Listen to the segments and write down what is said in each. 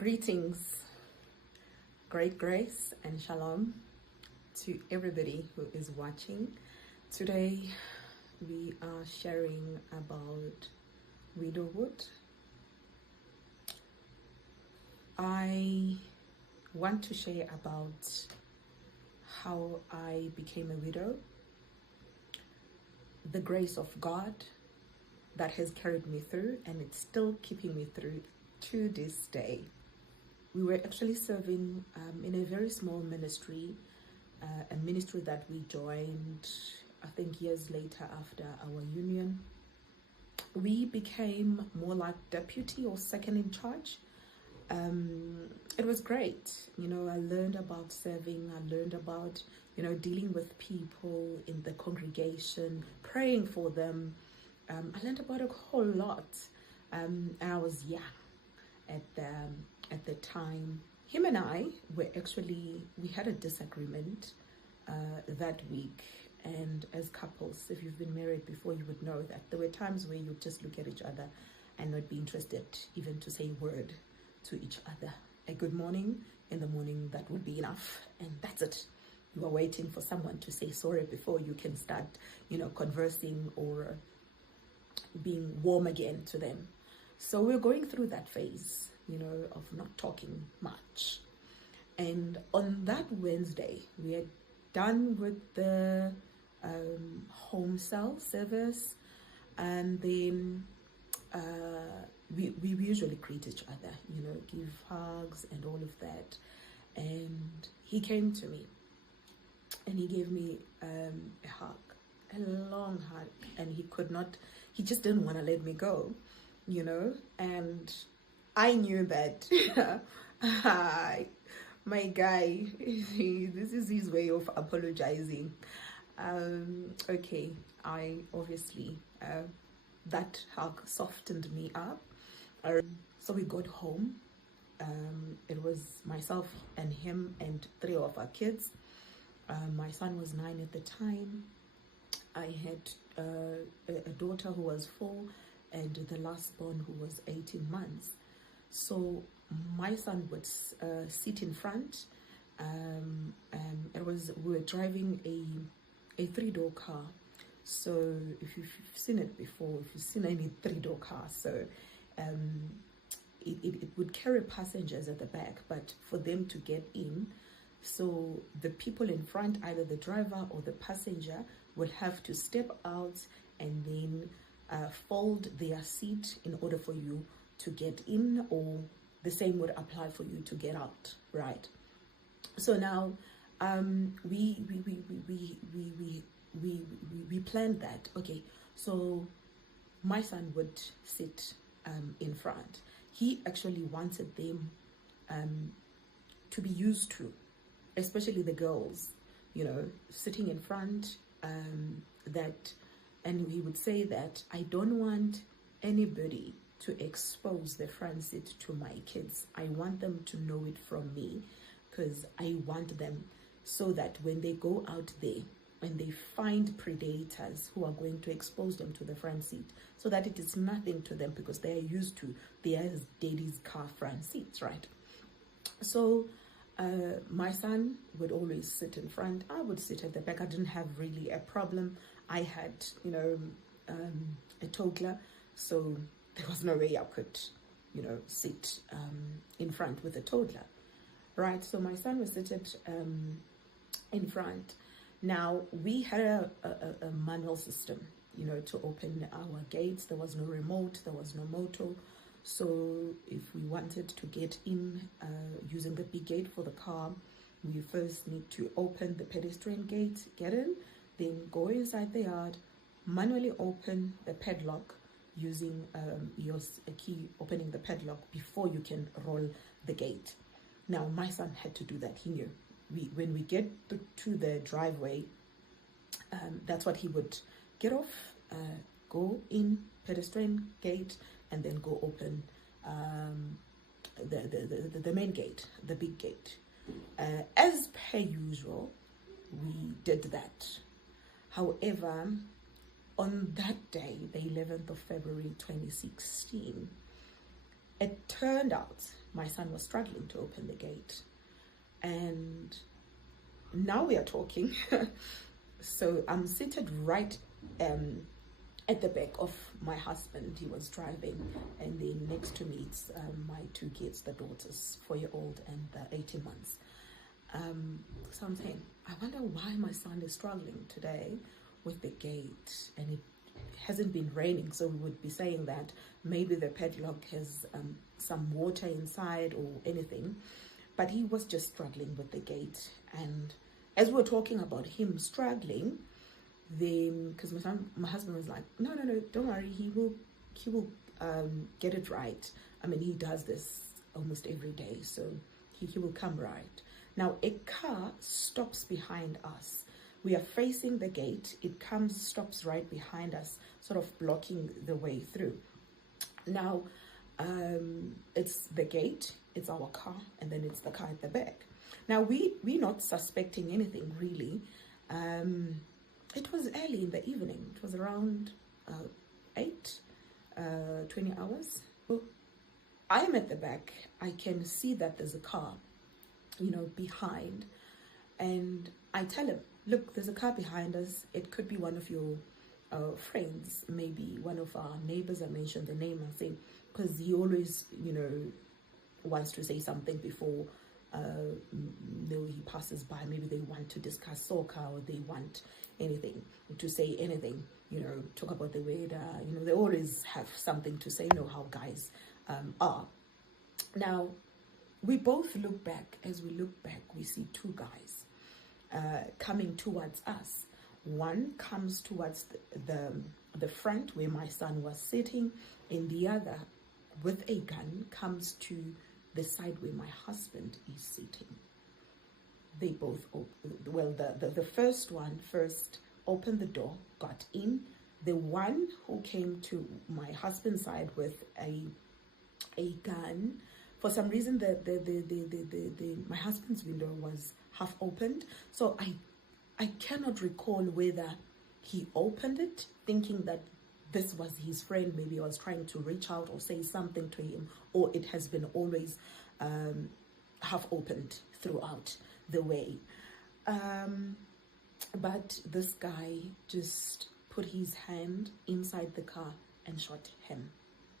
Greetings, great grace and shalom to everybody who is watching. Today we are sharing about widowhood. I want to share about how I became a widow, the grace of God that has carried me through, and it's still keeping me through to this day. We were actually serving in a very small ministry, a ministry that we joined, I think, years later after our union. We became more like deputy or second in charge. It was great. I learned about serving. I learned about, dealing with people in the congregation, praying for them. I learned about a whole lot. And I was young at the time. Him and I we had a disagreement that week. And as couples, if you've been married before, you would know that there were times where you just look at each other and not be interested even to say a word to each other. A good morning in the morning, that would be enough, and that's it. You are waiting for someone to say sorry before you can start, conversing or being warm again to them. So we're going through that phase, of not talking much. And on that Wednesday, we had done with the home cell service, and then we usually greet each other, give hugs and all of that. And he came to me and he gave me a hug, a long hug, and he just didn't want to let me go, and I knew that my guy, this is his way of apologizing. Okay, I obviously, that hug softened me up. So we got home. It was myself and him and 3 of our kids. My son was 9 at the time. I had a daughter who was 4 and the last born who was 18 months. So my son would sit in front. We were driving a 3-door car. So if you've seen it before, if you've seen any 3-door car, so it would carry passengers at the back, but for them to get in, so the people in front, either the driver or the passenger, would have to step out and then fold their seat in order for you to get in, or the same would apply for you to get out, right? So now we planned that. Okay, so my son would sit in front. He actually wanted them to be used to, especially the girls, sitting in front. And he would say that I don't want anybody to expose the front seat to my kids. I want them to know it from me, because I want them so that when they go out there and they find predators who are going to expose them to the front seat, so that it is nothing to them, because they are used to their daddy's car front seats, right? So my son would always sit in front. I would sit at the back. I didn't have really a problem. I had, a toddler, so there was no way I could, sit in front with a toddler, right? So my son was seated in front. Now, we had a manual system, to open our gates. There was no remote, there was no motor. So if we wanted to get in using the big gate for the car, we first need to open the pedestrian gate, get in, then go inside the yard, manually open the padlock using your key, opening the padlock before you can roll the gate. Now, my son had to do that. He knew. When we get to the driveway, that's what he would get off, go in pedestrian gate, and then go open the main gate, the big gate. As per usual, we did that. However, on that day, the 11th of February 2016, it turned out my son was struggling to open the gate. And now we are talking. So I'm seated right at the back of my husband. He was driving, and then next to me it's my two kids, the daughters, 4-year-old and the 18 months. So I'm saying, I wonder why my son is struggling today with the gate, and it hasn't been raining, so we would be saying that maybe the padlock has some water inside or anything, but he was just struggling with the gate. And as we were talking about him struggling, then because my husband was like, no, don't worry, he will get it right. I mean, he does this almost every day, so he will come right. Now a car stops behind us. We are facing the gate. It stops right behind us, sort of blocking the way through. Now it's the gate, it's our car, and then it's the car at the back. Now we're not suspecting anything really. It was early in the evening. It was around 20 hours. Well, I'm at the back. I can see that there's a car, behind. And I tell him, look, there's a car behind us. It could be one of your friends, maybe one of our neighbors. I mentioned the name, I think, because he always, wants to say something before he passes by. Maybe they want to discuss soccer, or they want anything, to say anything, talk about the weather. They always have something to say. How guys are. Now, we both look back. As we look back, we see two guys coming towards us. One comes towards the front where my son was sitting, and the other, with a gun, comes to the side where my husband is sitting. They both, the first one first opened the door, got in. The one who came to my husband's side with a gun, for some reason my husband's window was half opened, so I cannot recall whether he opened it thinking that this was his friend. Maybe I was trying to reach out or say something to him, or it has been always half opened throughout the way. But this guy just put his hand inside the car and shot him,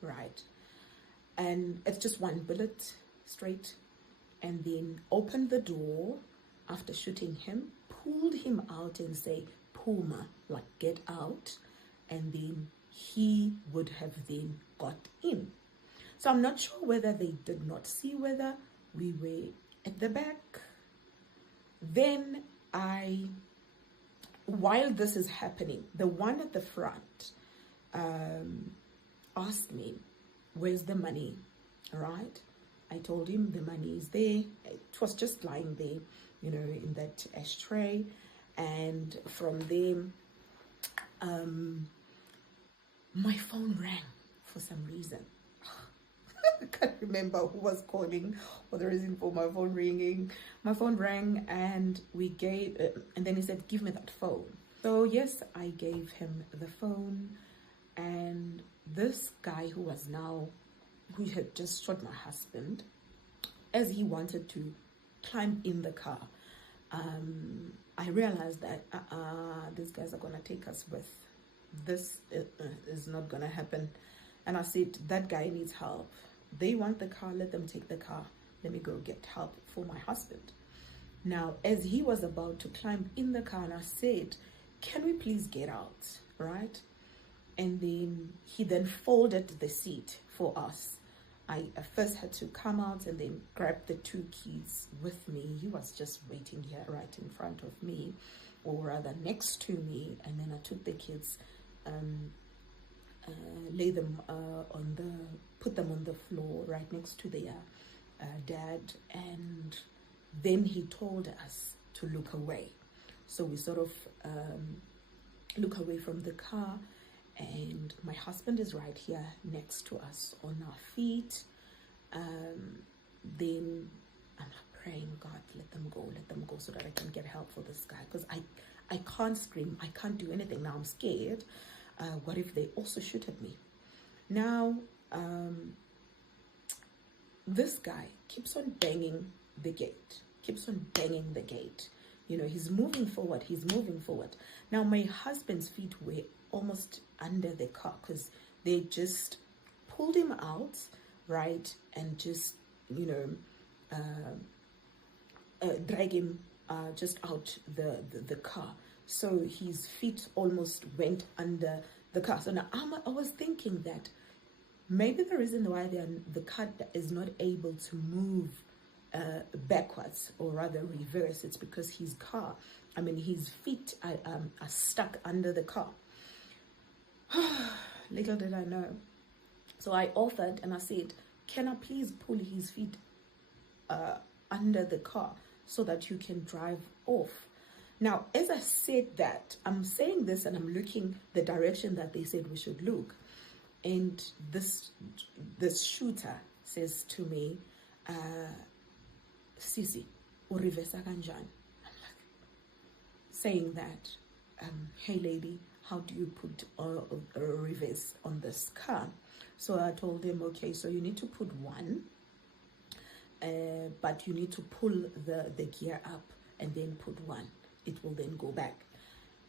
right? And it's just one bullet straight, and then opened the door after shooting him, pulled him out and say, Puma, like get out, and then he would have then got in. So I'm not sure whether they did not see whether we were at the back. Then while this is happening, the one at the front asked me, where's the money? All right. I told him the money is there. It was just lying there, in that ashtray. And from there, my phone rang for some reason. I can't remember who was calling or the reason for my phone ringing. My phone rang, and and then he said, give me that phone. So yes, I gave him the phone, and this guy who had just shot my husband, as he wanted to climb in the car, I realized that these guys are going to take us with. This is not going to happen. And I said, that guy needs help. They want the car, let them take the car. Let me go get help for my husband. Now, as he was about to climb in the car, and I said, can we please get out, right? And then he then folded the seat for us. I first had to come out and then grab the two kids with me. He was just waiting here right in front of me, or rather next to me. And then I took the kids, put them on the floor right next to their dad. And then he told us to look away. So we sort of look away from the car, and my husband is right here next to us on our feet. Then I'm praying, God, let them go, so that I can get help for this guy, because I can't scream, I can't do anything now. I'm scared. What if they also shoot at me? Now, this guy keeps on banging the gate, keeps on banging the gate. You know, he's moving forward, he's moving forward. Now, my husband's feet were almost under the car because they just pulled him out, right? And just, you know, drag him just out the car. So his feet almost went under the car. So now I was thinking that maybe the reason why the car is not able to move backwards, or rather reverse, it's because his feet are stuck under the car. Little did I know. So I offered and I said, can I please pull his feet under the car so that you can drive off? Now, as I said that, I'm saying this and I'm looking the direction that they said we should look. And this shooter says to me, Sisi, urivesa kanjan. I'm like, saying that, hey lady, how do you put a reverse on this car? So I told him, okay, so you need to put one, but you need to pull the gear up and then put one. It will then go back.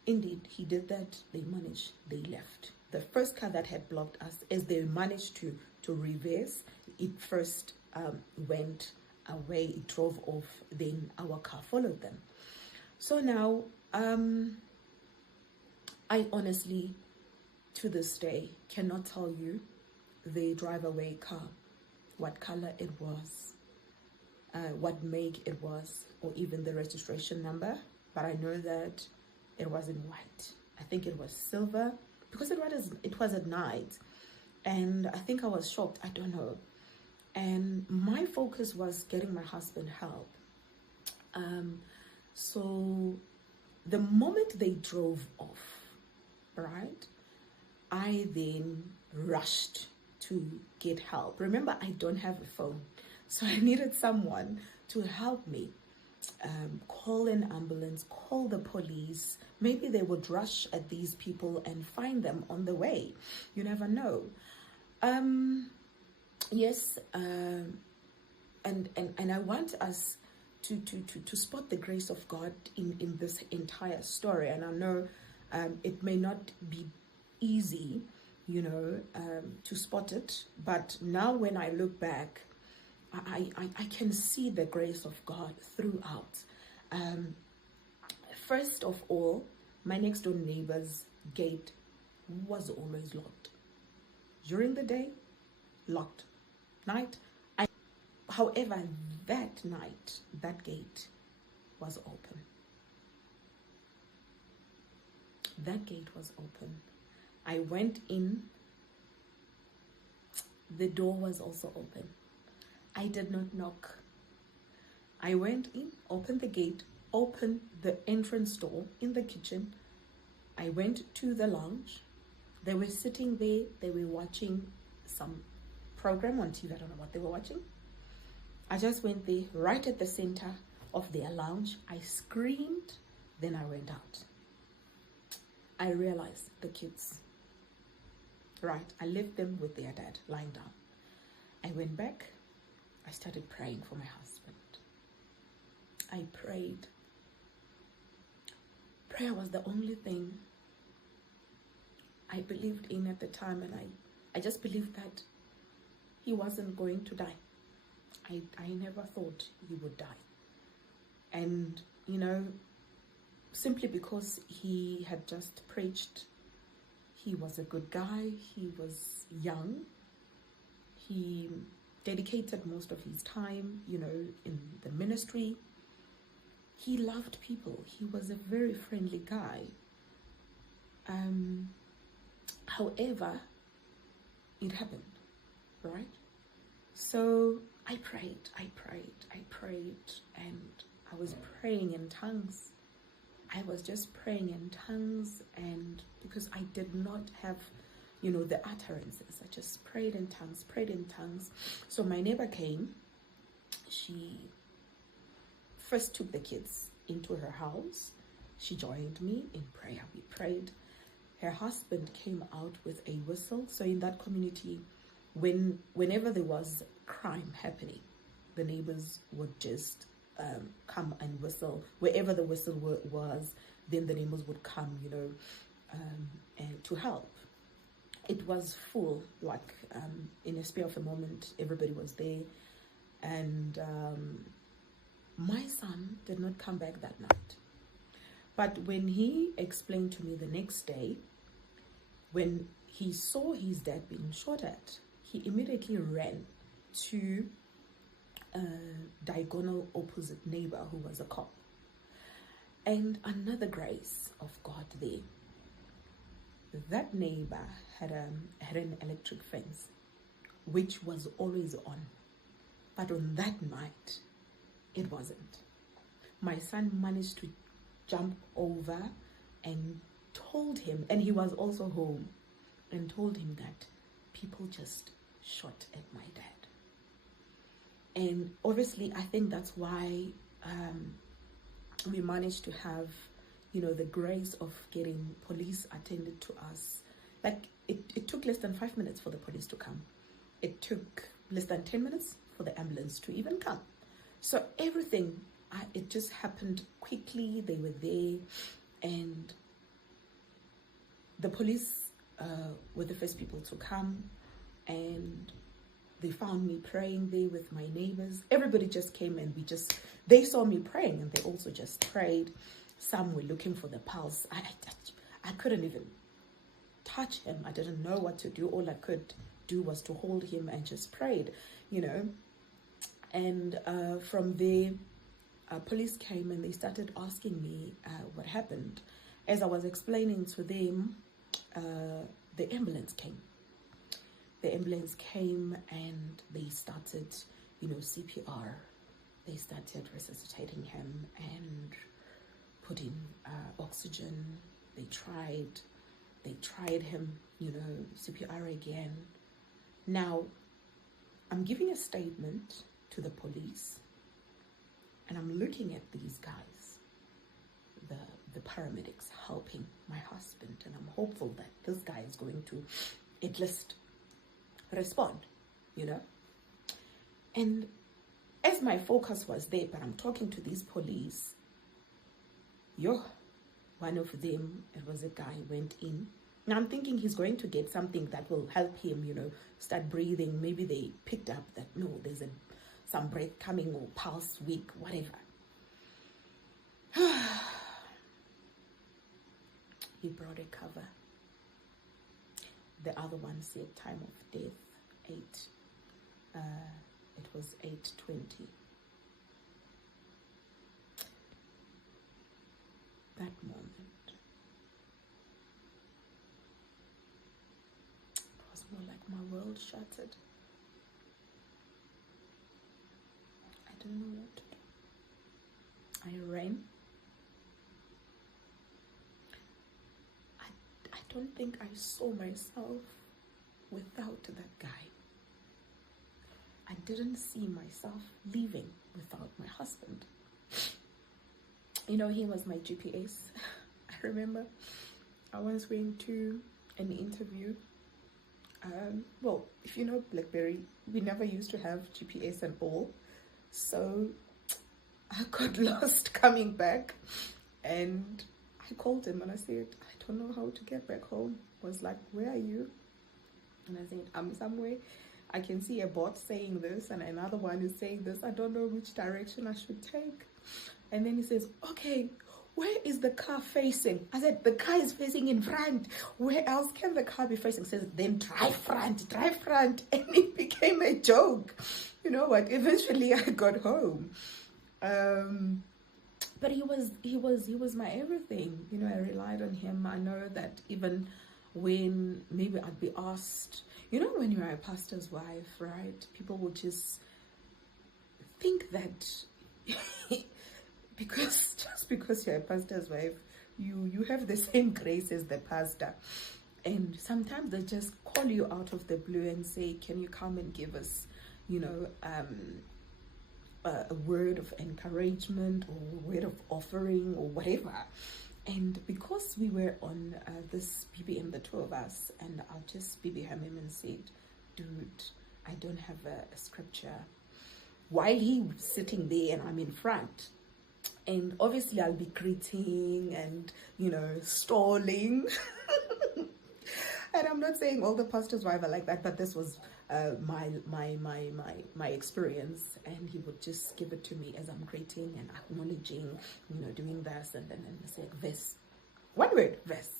Indeed, he did that. They managed, they left. The first car that had blocked us, as they managed to reverse, it first went away, it drove off, then our car followed them. So now, I honestly, to this day, cannot tell you the drive-away car, what color it was, what make it was, or even the registration number, but I know that it wasn't white. I think it was silver, because it was at night, and I think I was shocked, I don't know. And my focus was getting my husband help. So the moment they drove off, right, I then rushed to get help. Remember, I don't have a phone, so I needed someone to help me. Call an ambulance, call the police. Maybe they would rush at these people and find them on the way. You never know. Yes, and I want us to spot the grace of God in this entire story. And I know it may not be easy, you know, to spot it, but now when I look back, I can see the grace of God throughout. First of all, my next door neighbor's gate was always locked. During the day, locked. Night, however, that night, that gate was open. That gate was open. I went in. The door was also open. I did not knock. I went in, opened the gate, opened the entrance door in the kitchen. I went to the lounge. They were sitting there. They were watching some program on TV. I don't know what they were watching. I just went there, right at the center of their lounge. I screamed, then I went out. I realized the kids. Right, I left them with their dad lying down. I went back. I started praying for my husband. I prayed. Prayer was the only thing I believed in at the time, and I just believed that he wasn't going to die. I never thought he would die. And, you know, simply because he had just preached, he was a good guy, he was young, he dedicated most of his time, you know, in the ministry. He loved people. He was a very friendly guy. However, it happened, right? So I prayed, and I was praying in tongues. I was just praying in tongues, and because I did not have, you know, the utterances, I just prayed in tongues. So my neighbor came. She first took the kids into her house. She joined me in prayer. We prayed. Her husband came out with a whistle. So in that community, whenever there was crime happening, the neighbors would just come and whistle. Wherever the whistle was, then the neighbors would come, and to help. It was full, like in a spare of a moment, everybody was there. And my son did not come back that night. But when he explained to me the next day, when he saw his dad being shot at, he immediately ran to a diagonal opposite neighbor who was a cop. And another grace of God there. That neighbor had an electric fence, which was always on. But on that night, it wasn't. My son managed to jump over and told him, and he was also home, and told him that people just shot at my dad. And obviously, I think that's why we managed to have, the grace of getting police attended to us. Like, it took less than 5 minutes for the police to come. It took less than 10 minutes for the ambulance to even come. So everything, it just happened quickly. They were there, and the police were the first people to come, and they found me praying there with my neighbors. Everybody just came, and they saw me praying, and they also just prayed. Some were looking for the pulse. I couldn't even touch him. I didn't know what to do. All I could do was to hold him and just prayed, And from there, police came and they started asking me what happened. As I was explaining to them, the ambulance came. The ambulance came and they started, CPR. They started resuscitating him and putting oxygen. They tried him, CPR again. Now, I'm giving a statement to the police, and I'm looking at these guys, the paramedics helping my husband, and I'm hopeful that this guy is going to at least respond, And as my focus was there, but I'm talking to these police, one of them, it was a guy, went in. Now I'm thinking he's going to get something that will help him, start breathing. Maybe they picked up that, no, there's some breath coming, or pulse weak, whatever. He brought a cover. The other one said time of death, 8. It was 8:20. That moment, it was more like my world shattered. I didn't know what to do. I ran. I don't think I saw myself without that guy. I didn't see myself leaving without my husband. He was my GPS. I remember I once went to an interview. Well, if you know BlackBerry, we never used to have GPS and all. So I got lost coming back, and I called him and I said, I don't know how to get back home. I was like, where are you? And I said, I'm somewhere. I can see a bot saying this and another one is saying this. I don't know which direction I should take. And then he says, okay, where is the car facing? I said, the car is facing in front. Where else can the car be facing? He says, then drive front. And it became a joke. You know what? Eventually I got home. But he was my everything. I relied on him. I know that even when maybe I'd be asked, when you're a pastor's wife, right? People will just think that just because you're a pastor's wife, you have the same grace as the pastor. And sometimes they just call you out of the blue and say, can you come and give us, a word of encouragement or a word of offering or whatever. And because we were on this BBM, the two of us, and I'll just BBM him and said, dude, I don't have a scripture. While he's sitting there and I'm in front, and obviously I'll be greeting and, stalling. And I'm not saying all the pastors' wives are like that, but this was my experience. And he would just give it to me as I'm greeting and acknowledging, doing this, and then say verse, one word, verse,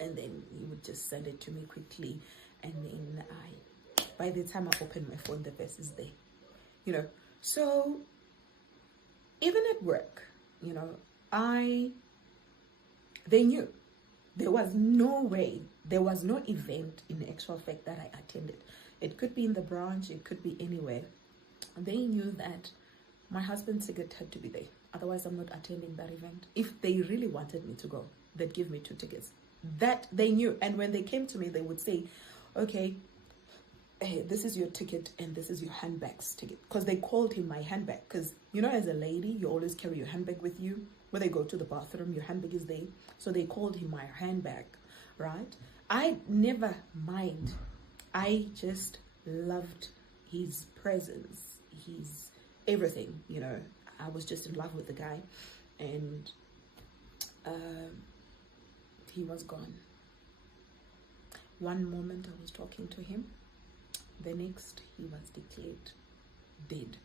and then he would just send it to me quickly, and then by the time I open my phone, the verse is there, So even at work, they knew. There was no way, there was no event in actual fact that I attended. It could be in the branch, it could be anywhere. They knew that my husband's ticket had to be there. Otherwise, I'm not attending that event. If they really wanted me to go, they'd give me 2 tickets. That they knew. And when they came to me, they would say, okay, hey, this is your ticket and this is your handbag's ticket. Because they called him my handbag. Because, as a lady, you always carry your handbag with you. When they go to the bathroom, your handbag is there. So they called him my handbag, right? I never mind. I just loved his presence, his everything, I was just in love with the guy. And he was gone. One moment I was talking to him. The next, he was declared dead.